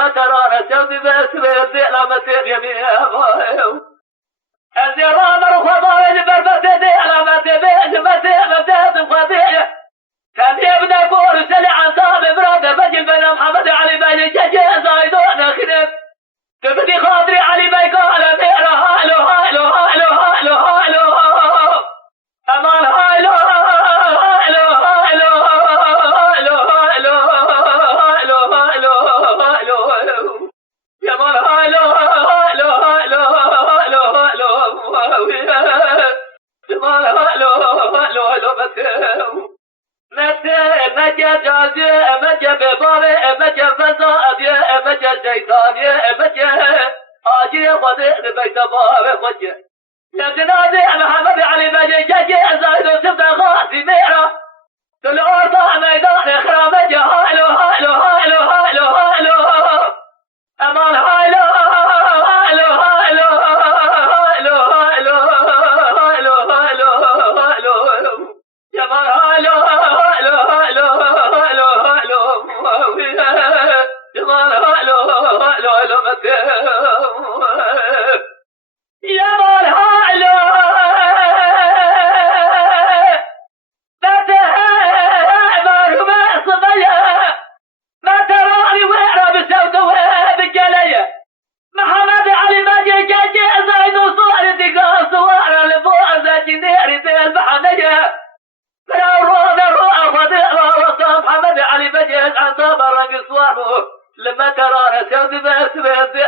لما ترى رسول بسر لما تبي الزرام الخضار بربت لما تبي متى فضيع كان يبدا كور سلع عن صاب براد بجل بن محمد علي بن جاج زايدون خدم تبدي خاطري علي بن قال ميرا هالو هالو هالو هالو هالو امان هالو هالو هالو هالو هالو هالو هالو هالو يا مان هالو هالو هالو هالو هالو يا مان هالو هالو هالو متى جازي متى بباري متى فسادي متى شيطاني متى آجي خذي بيت بابي خذي يا جنازي محمد علي بن جاج زايد سبت خاصي ميرا الأرض ميدان خرامج هالو هالو هالو هالو هالو أمان هالو هالو هالو هالو هالو هالو هالو هالو يا مان هالو هالو هالو هالو هالو يا مان هالو هالو هالو يا مان هالو متى ما صبيا ما تراني ويرا بسود وبجلية محمد علي بن جاج زايد وصور دقا صور لبوزة جنيري بالبحنية محمد علي بجاج عن صبر قصوانه لما ترى رسول بس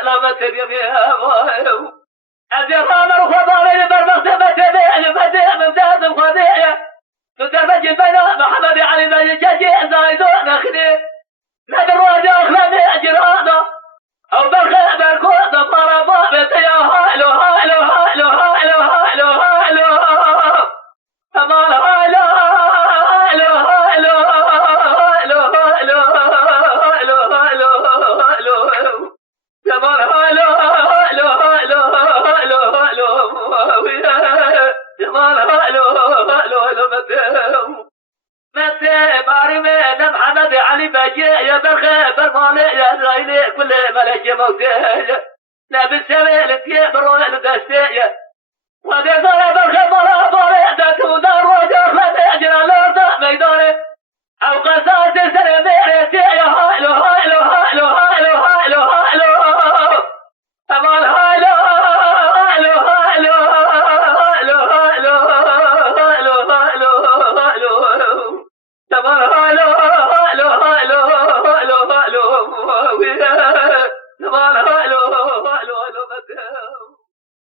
لما تبي الزرام الخضار برمختبة بين ممتاز خضيع تتفج بين محمد علي بن جاج زايدون خدي نادر وجه خلاني اجرانا او بالخيبر كود ضربا بيتيا هالو هالو هالو هالو هالو هالو امان هالو هالو هالو هالو هالو هالو هالو هالو امان هالو هالو هالو هالو هالو امان هالو هالو هالو متى بارمي محمد علي بجي يا بالخيبر مالي يا زايلي كل ملك موتي لا بالسويل تيبرو الدستي